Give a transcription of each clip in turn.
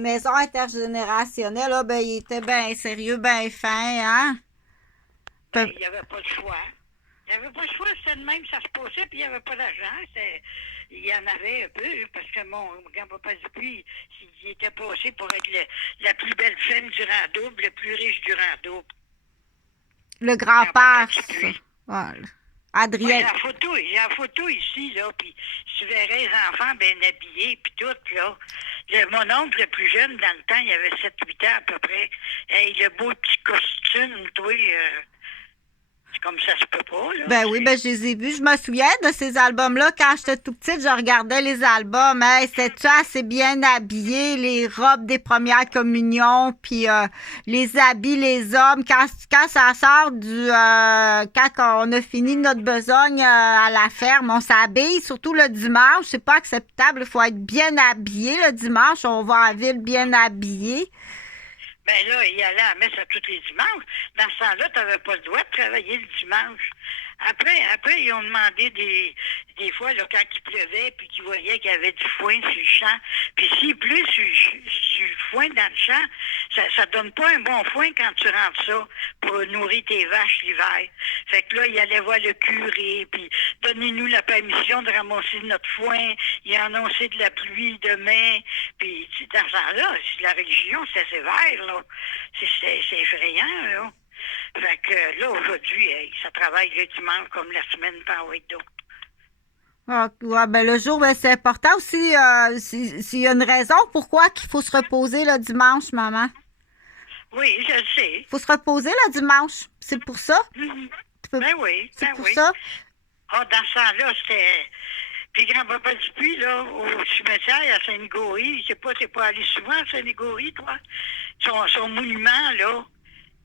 Maison intergénérationnelle, là, ben, il était bien sérieux, bien fin, hein? Ben, Pe- il n'y avait pas de choix. Il n'y avait pas de choix, c'était de même, ça se passait, puis il n'y avait pas d'argent. Il y en avait un peu, parce que mon grand-papa Dupuis, il était passé pour être la plus belle femme du Rang-Double, le plus riche du Rang-Double. Le Grand-papa grand-père, ça. Dupuis. Voilà. Moi, Adrien. j'ai la photo ici, là, puis tu verrais les enfants bien habillés, puis tout, là. Mon oncle, le plus jeune, dans le temps, il avait 7 8 ans à peu près. Hey, le beau petit costume, toi, c'est comme ça se peut pas, là. Ben oui, ben je les ai vus. Je me souviens de ces albums-là. Quand j'étais tout petite, je regardais les albums. Hey, c'était assez bien habillé, les robes des premières communions, puis les habits, les hommes. Quand ça sort quand on a fini notre besogne à la ferme, on s'habille, surtout le dimanche. C'est pas acceptable. Il faut être bien habillé le dimanche. On va en ville bien habillé. Ben là, il allait à la messe à tous les dimanches. Dans ce temps-là, tu n'avais pas le droit de travailler le dimanche. Après, ils ont demandé des fois, là, quand il pleuvait, puis qu'ils voyaient qu'il y avait du foin sur le champ. Puis s'il pleut sur le foin dans le champ, ça donne pas un bon foin quand tu rentres ça pour nourrir tes vaches l'hiver. Fait que là, il allait voir le curé, puis donnez-nous la permission de ramasser notre foin. Il a annoncé de la pluie demain. Puis dans ce temps-là, la religion, c'est sévère, là. C'est effrayant, là. Fait que là, aujourd'hui, ça travaille le dimanche comme la semaine par week-end. Ah, ouais, ben le jour, ben c'est important aussi. S'il y a une raison pourquoi qu'il faut se reposer le dimanche, maman. Oui, je le sais. Faut se reposer le dimanche. C'est pour ça. Mhm. Tu peux- Ben oui, C'est ben pour oui. ça. Ah, dans ce temps-là, c'était. Puis grand-papa Dupuis, là, au cimetière à Saint-Nigory, je sais pas, t'es pas allé souvent à Saint-Nigory, toi? Son monument, là,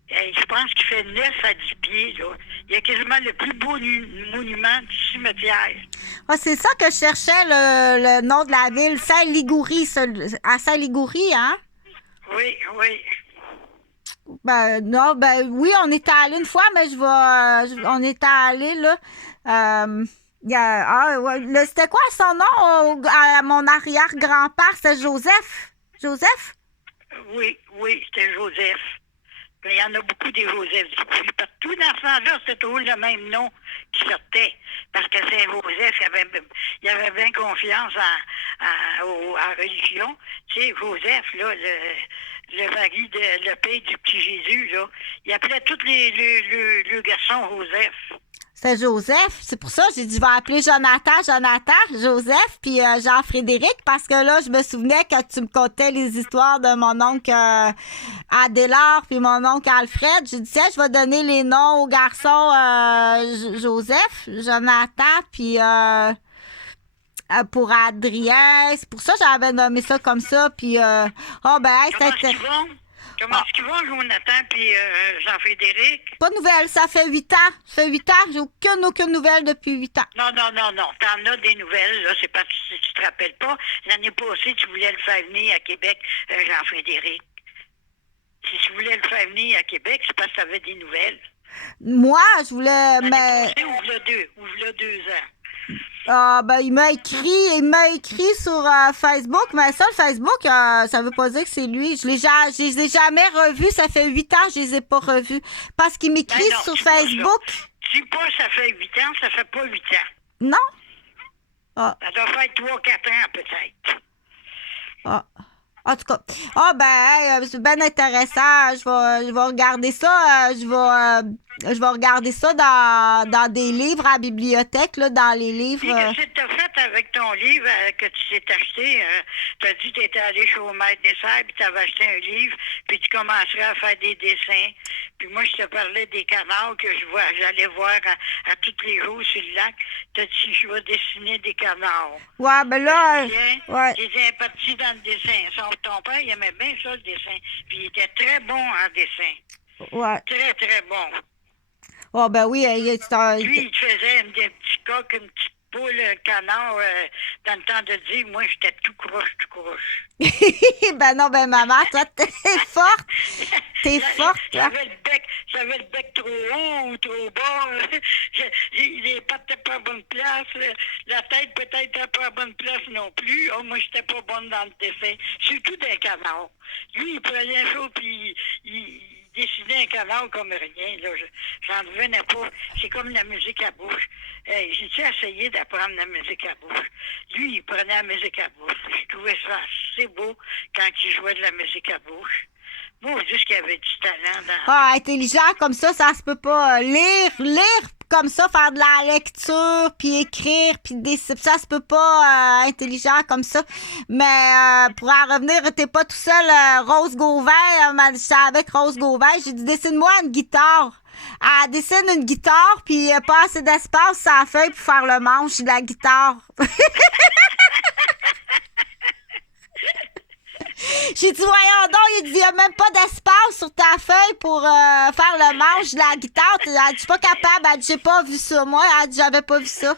je pense qu'il fait 9 à 10 pieds, là. Il y a quasiment le plus beau monument du cimetière. Ah, c'est ça que je cherchais le nom de la ville, Saint-Ligoury, à Saint-Ligoury, hein? Oui, oui. Ben non, ben oui, on était allé une fois, mais on était allé là. Ouais, c'était quoi son nom à mon arrière-grand-père? C'était Joseph. Joseph? Oui, oui, c'était Joseph. Mais il y en a beaucoup des Joseph Dupuis. Partout dans ce temps-là, c'était toujours le même nom qui sortait. Parce que Saint-Joseph, il avait bien confiance à la religion. Tu sais, Joseph, là, le mari, le père du petit Jésus, là, il appelait tous le garçon Joseph. C'est Joseph. C'est pour ça que j'ai dit, je vais appeler Jonathan, Joseph, puis Jean-Frédéric, parce que là, je me souvenais que tu me contais les histoires de mon oncle Adélard, puis mon oncle Alfred. Je disais, je vais donner les noms aux garçons Joseph, Jonathan, puis pour Adrien. C'est pour ça que j'avais nommé ça comme ça, puis oh ben, hey, Comment est-ce c'était... qu'ils vont? Comment Ah, est-ce qu'ils vont, Jonathan puis Jean-Frédéric? pas de nouvelles, ça fait 8 ans. Ça fait 8 ans, j'ai aucune nouvelle depuis 8 ans. Non, non, non, non. T'en as des nouvelles, là. C'est parce que tu te rappelles pas. L'année passée, tu voulais le faire venir à Québec, Jean-Frédéric. Si tu voulais le faire venir à Québec, c'est parce que tu avais des nouvelles. Moi, je voulais, L'année mais passée, ouvre-le 2 ans. ah, ben, il m'a écrit sur Facebook, mais ça, le Facebook, ça veut pas dire que c'est lui. Je les ai jamais revus. Ça fait 8 ans, je les ai pas revus. Parce qu'il Ben m'écrit non, sur dis pas ça. Facebook. Dis pas ça fait 8 ans, ça fait pas 8 ans. Non? Ah, Ça doit faire 3 4 ans, peut-être. ah. En tout cas, ah ben, hey, c'est bien intéressant. Je vais regarder ça. Je vais regarder ça dans des livres à la bibliothèque, là, dans les livres. Dis, qu'est-ce que tu as fait avec ton livre que tu t'es acheté? Tu as dit que tu étais allé chez au maître des serres, puis tu avais acheté un livre, puis tu commencerais à faire des dessins. Puis moi, je te parlais des canards que j'allais voir à tous les jours sur le lac. Tu as dit, je vais dessiner des canards. Ouais, ben là, Bien, ouais, les ai impartis dans le dessin. Ton père, il aimait bien ça, le dessin. Puis il était très bon en dessin. ouais. Très, très bon. Oh, ben oui, Lui, il te faisait des petits coqs, une petite poule, un canard, dans le temps de dire, moi, j'étais tout croche, tout croche. ben non, ben maman, toi, t'es forte. T'es forte, là. J'avais le bec trop haut ou trop bas. Les pattes n'étaient pas à bonne place. La tête peut-être pas à bonne place non plus. Oh, moi, j'étais pas bonne dans le dessin. Surtout des canards. Lui, il prenait un show puis il dessinait un canard comme rien. Là. J'en revenais pas. C'est comme la musique à bouche. J'ai-tu essayé d'apprendre la musique à bouche? Lui, il prenait la musique à bouche. Je trouvais ça assez beau quand il jouait de la musique à bouche. Moi, juste qu'il y avait du talent dans... Ah, intelligent comme ça se peut pas. Lire comme ça, faire de la lecture, puis écrire, puis ça se peut pas intelligent comme ça. Mais pour en revenir, t'es pas tout seul. Rose Gauvin, j'étais avec Rose Gauvin, j'ai dit dessine-moi une guitare. Elle dessine une guitare, puis pas assez d'espace sur la feuille pour faire le manche de la guitare. J'ai dit, voyons donc, il n'y a même pas d'espace sur ta feuille pour faire le manche de la guitare. Elle dit, je suis pas capable. Elle dit, j'ai pas vu ça. Moi, elle dit, j'avais pas vu ça.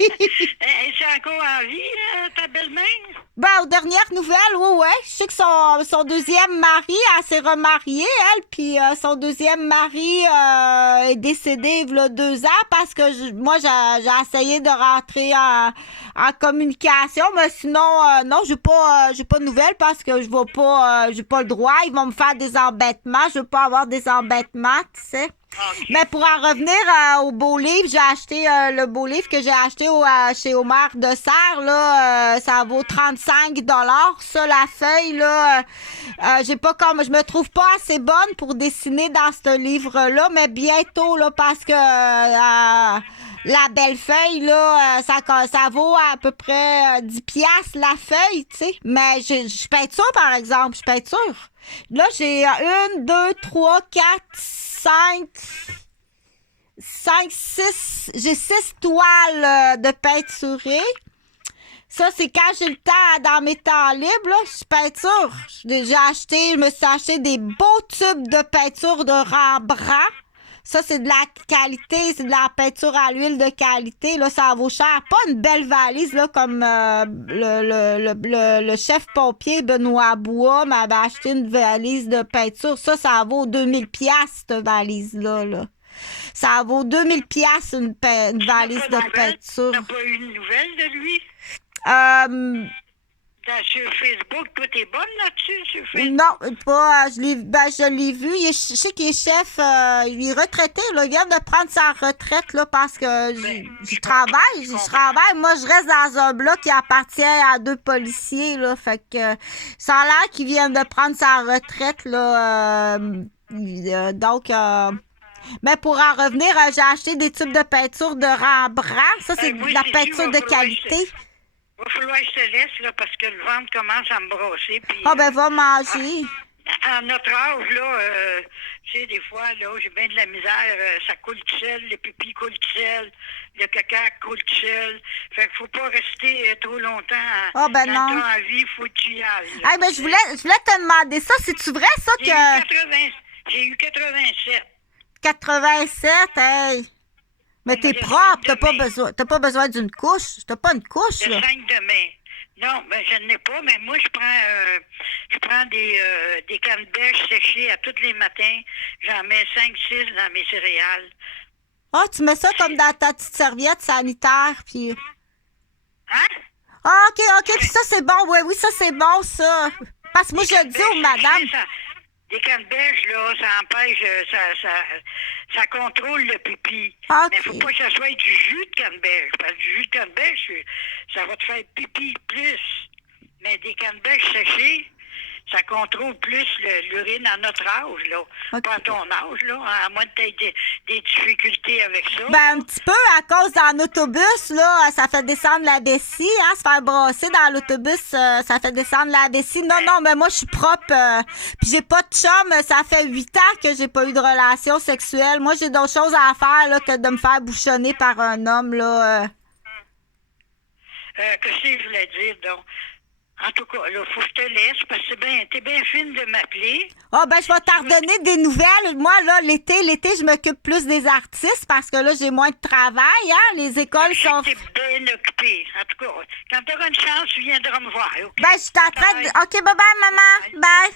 Est-ce encore en vie, ta belle-mère? Ben, aux dernières nouvelles, ouais. Je sais que son deuxième mari, elle s'est remariée, elle, puis son deuxième mari est décédé il y a 2 ans parce que moi, j'ai essayé de rentrer en communication, mais sinon, non, j'ai pas de nouvelles parce que je vais pas, j'ai pas le droit. Ils vont me faire des embêtements. Je veux pas avoir des embêtements, tu sais. Okay. Mais pour en revenir au beau livre, j'ai acheté le beau livre que j'ai acheté chez Omar de Serre, là, ça vaut 35 $, ça, la feuille, là. J'ai pas comme, je me trouve pas assez bonne pour dessiner dans ce livre-là, mais bientôt, là, parce que la belle feuille, là, ça vaut à peu près 10 $ la feuille, tu sais. Mais je peinture, par exemple, je peinture. Là, j'ai 1, 2, 3, 4, 5, 6, j'ai 6 toiles de peinturées. Ça, c'est quand j'ai le temps dans mes temps libres, là, je peinture. Je me suis acheté des beaux tubes de peinture de Rembrandt. Ça, c'est de la qualité, c'est de la peinture à l'huile de qualité. Là, ça vaut cher. Pas une belle valise, là, comme le chef pompier Benoît Bois m'avait acheté une valise de peinture. Ça vaut 2000 $, cette valise-là. Là. Ça vaut 2000 $ une valise de peinture. T'as pas eu une nouvelle de lui? Sur Facebook, toi, t'es bonne là-dessus, sur Facebook? Non, pas. Je l'ai vu. Je sais qu'il est chef. Il est retraité. Là. Il vient de prendre sa retraite là, parce que je travaille. Moi, je reste dans un bloc qui appartient à 2 policiers. Là, fait que ça a l'air qu'il vient de prendre sa retraite. Là, donc... Mais pour en revenir, j'ai acheté des tubes de peinture de Rembrandt. Ça, c'est de la peinture de qualité. Il va falloir que je te laisse, là, parce que le ventre commence à me brosser. Puis, ben, va manger. À notre âge, là, tu sais, des fois, là, j'ai bien de la misère. Ça coule tout seul, le pipi coule tout seul, le caca coule tout seul. Fait qu'il faut pas rester trop longtemps non. En vie, il faut que tu y ailles. Ben, je voulais te demander ça. C'est-tu vrai, ça, J'ai eu 87. 87, hey! Mais t'es propre, t'as pas besoin d'une couche. T'as pas une couche, là. Le 5 de mai. Non, ben je n'ai pas, mais moi je prends des canneberges séchées à tous les matins. J'en mets 5-6 dans mes céréales. Ah, tu mets ça comme dans ta petite serviette sanitaire, puis... Hein? Ah, OK, puis ça c'est bon, oui, ça c'est bon, ça. Parce que moi je dis aux madame... Des canneberges, là, ça empêche, ça contrôle le pipi. Okay. Mais il ne faut pas que ça soit du jus de canneberge. Parce que du jus de canneberge, ça va te faire pipi plus. Mais des canneberges séchées, ça contrôle plus l'urine à notre âge, là. Okay. Pas à ton âge, là, à moins que tu aies des difficultés avec ça. Ben, un petit peu, à cause d'un autobus, là, ça fait descendre la vessie, hein, se faire brasser dans l'autobus, ça fait descendre la vessie. Non, mais moi, je suis propre, puis j'ai pas de chum, ça fait 8 ans que j'ai pas eu de relation sexuelle. Moi, j'ai d'autres choses à faire, là, que de me faire bouchonner par un homme, là. Qu'est-ce que je voulais dire, donc? En tout cas, là, faut que je te laisse parce que t'es bien fine de m'appeler. Ben, je vais t'en redonner des nouvelles. Moi, là, l'été, je m'occupe plus des artistes parce que là, j'ai moins de travail, hein. Les écoles sont... T'es bien occupée. En tout cas, quand t'auras une chance, tu viendras me voir. Okay? Ben, je suis en train de... OK, bye-bye, maman. Bye.